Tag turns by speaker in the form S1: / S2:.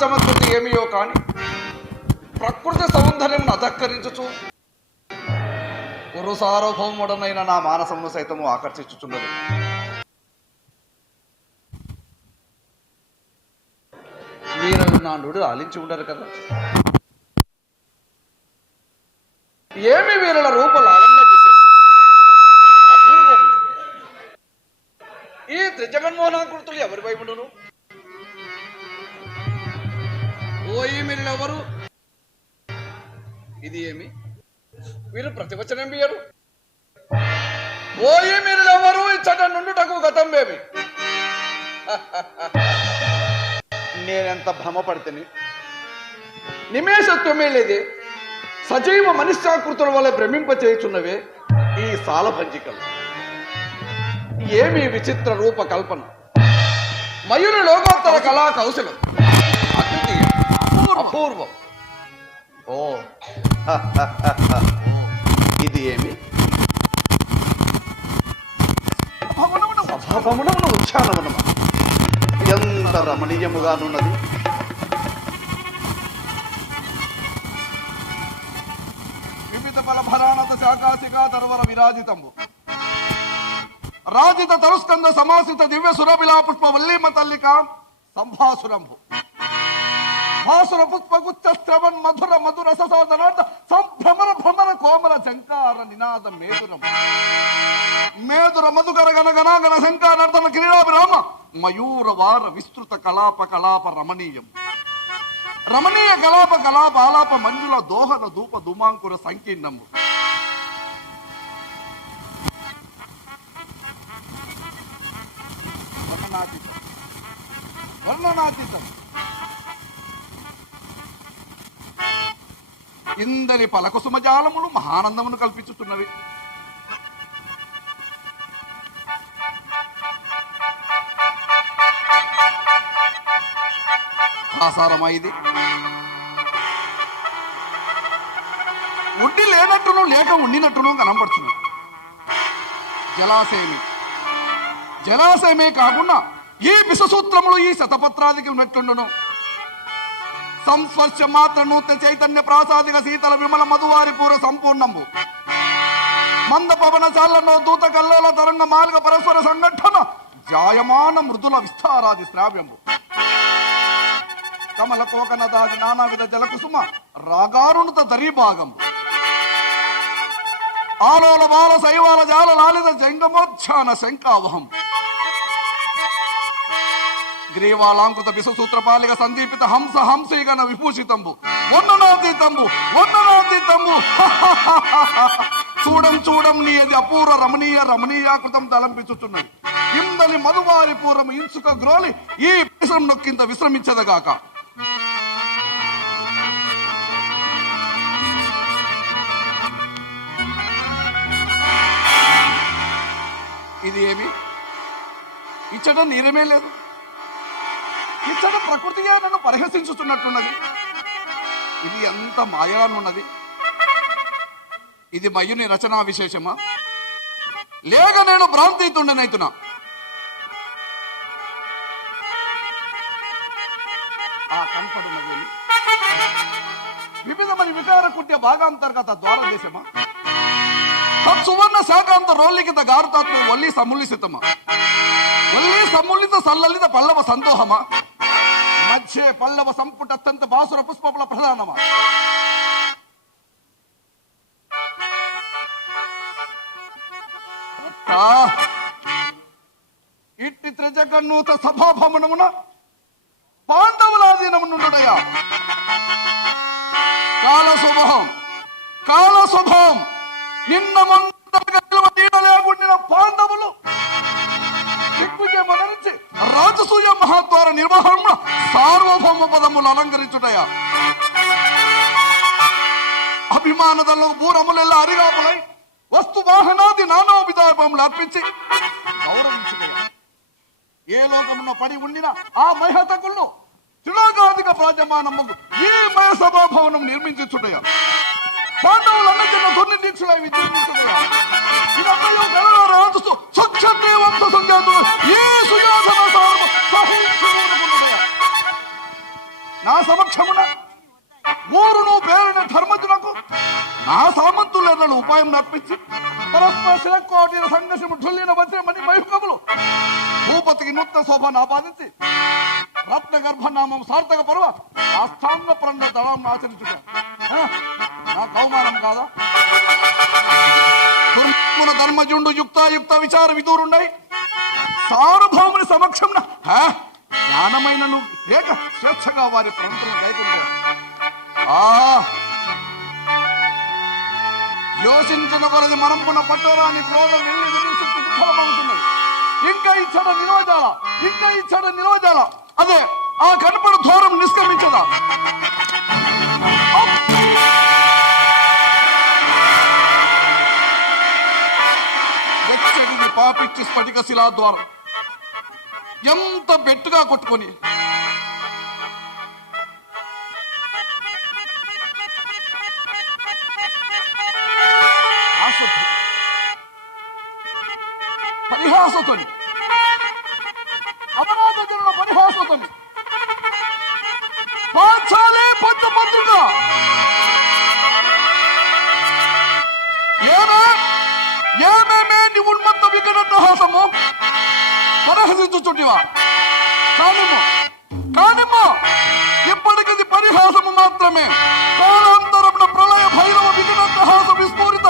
S1: చమత్కృతి ఏమియో కానీ ప్రకృతి సౌందర్యం అధక్కరించుచు గురు సార్వభౌముడనైన నా మానసమును సైతము ఆకర్షించుచున్నది మీరు నా నుడు ఆలించి ఉండరు కదా ఏమి వీరుల రూపల లావణ్య దిశ? అపూర్వం. ఈ త్రిజగన్మోహనాకృతులు ఎవరి ఓయి మీరు ఎవరు? ఇది ఏమి? వీరు ప్రతివచనం బియ్యరు ఓయి మీరు ఎవరు? ఇచ్చట నుండుటకు గతం బేమి నేనెంత భ్రమపడితేని? నిమేషత్వమే లేదే సజీవ మనుష్యాకృతుల వల్ల భ్రమింప చేయుచున్నవే ఈ సాలభంజికలు. ఏమి విచిత్ర రూప కల్పన మయూరి లోకోత్తర కళా కౌశలం. అపూర్వం. ఓ. ఇది ఏమి? సభాభవనమున ఉచ్చానవనమా ఎంత రమణీయముగానున్నది? వివిధ బలభరానత శాకాశికా తరవర విరాజితంబు రాజిత తరుస్కంద సమాసిత దివ్య సురబిలా పుష్ప వల్లీమ తల్లిక సంభాసురంభు. భాసుర పుష్ప గుచ్చ శ్రవణ్ మధుర మధుర ససోదరార్థ సంభ్రమర భ్రమర కోమల శంకార నినాద మేదురం మేధుర మధుకర గణగణాగణ శంకారార్థన క్రీడాభిరామ మయూర వార విస్తృత కలాప కలాప రమణీయం రమణీయ కలాప కలాప ఆలాప మంజుల దోహద ధూప దుమాంకుర సంకీర్ణము వర్ణనాతీతం వర్ణనాతీతం ఇందరి పలకుసుమజాలములు మహానందమును కల్పించుతున్నవి. ఆసారమా ఇది? ఉండి లేనట్టును లేక ఉండినట్టును కనపడుచును జలాశయమే. జలాశయమే కాకుండా ఈ విషసూత్రములు ఈ శతపత్రాదికి ఉన్నట్టుండును. సంస్పర్శ మాత్ర నూతన చైతన్య ప్రాసాదిక శీతల విమల మధువారి పూర సంపూర్ణము మంద పవన చాలలో దూత కల్లోల తరంగ మార్గ పరస్పర సంఘటన జాయమాన మృదుల విస్తారాది శ్రావ్యము కమల కోకనదాది నానావిధ జలకుసుమ రాగారుణుత దరీభాగము ఆలోల బాల శైవాల జాల లాలిత జంగమోధ్యాన శంకావహం గ్రీవాలాంకృత విషసూత్రపాలిక సందీపిత హంస హంసీగణ విభూషితంబు. వందనాతీతంబు వందనాతీతంబు చూడం చూడం నీ అది అపూర్వ రమణీయ రమణీయాకృతం తలంపించుచున్నది. ఇందని మధువారి పూర్వం ఇన్సుక గ్రోలి ఈ పరిశ్రమ నొక్కింత విశ్రమించదగాక. ఇది ఏమి? ఇచ్చట నీరమే లేదు. ఇచ్చట ప్రకృతిగా నన్ను పరిహసించుతున్నట్టున్నది. ఇది ఎంత మాయానున్నది ఇది మయుని రచనా విశేషమా? లేక నేను భ్రాంతితుండనైతున్నా ఆ కనపడున్నది వివిధమని వికార కుట్య భాగాంతర్గత ద్వారదేశమా? తత్సువర్ణ శాకాంత రోల్లికిత గారుతాత్మ వల్లి సములిసితమా? వల్లి సమ్ములిత సల్లలిత పల్లవ సంతోహమా? మధ్య పల్లవ సంపుట అత్యంత బాసుర పుష్పముల ప్రధానమా? ఇట్టి త్రిజగన్నూత సభాభవనమున పాండవులాధీనమునుండుడయా కాల శుభం కాల శుభం నిన్న మందీడలేకుండిన పాండవులు దిక్కుకే మొదరించి రాజసూయ మహాద్వార నిర్వహణ అలంకరించుటయా అభిమానదలో బూరములెల్ల అరిరాపులై వస్తు వాహనాది నానా విధాపములు అర్పించి గౌరవించుటయా ఏ లోకమున పడి ఉండిన ఆ మహతకులను త్రిలోకాధిక ప్రాజమానము ఈ మయ సభాభవనం నిర్మించుటయా పాండవులన్నిటిని కొన్ని దీక్షలై విజృంభించుటయా. ఇదంతయు గణన స్వచ్ఛ దేవంత సంజాతులు ఈ సుజాత నా సమక్షమున ఊరును పేరున ధర్మజునకు నా సామంతుల ఉపాయం నర్పించి పరస్పర శిరకోటిన సంఘర్షము ఢుల్లిన వజ్రమని భూపతికి నూతన శోభను ఆపాదించి రత్న గర్భనామం సార్థక పర్వ అష్టాంగ ప్రణ దళం ఆచరించుట. నా కౌమానం కాదా? దుర్మున ధర్మజుండు యుక్తాయుక్త విచార విదూరుండై సార్వభౌముని సమక్షం జ్ఞానమైన నువ్వు ఏక స్వేచ్ఛగా వారి ప్రాంతంలో గైకుంటారు యోచించిన కొరది మనంపున పట్టరాని క్రోధం వెళ్ళి విరిసి విఫలమవుతున్నది ఇంకా ఇచ్చాడ నిరోజాల ఇంకా ఇచ్చాడ నిరోజాల అదే ఆ కనపడు ధోరం నిష్క్రమించదా? వెచ్చడిది పాపిచ్చి స్ఫటిక శిలా ద్వారం ఎంత బెట్టుగా కొట్టుకొని. ఆసక్తి పరిహాసతోని. పరిహసించు చుట్టివా కానిమ్ము కానిమ్ము ఇప్పటికిది పరిహాసము మాత్రమే. కాలాంతరపున ప్రళయ భైరవ విఘ్నహాస విస్ఫూరిత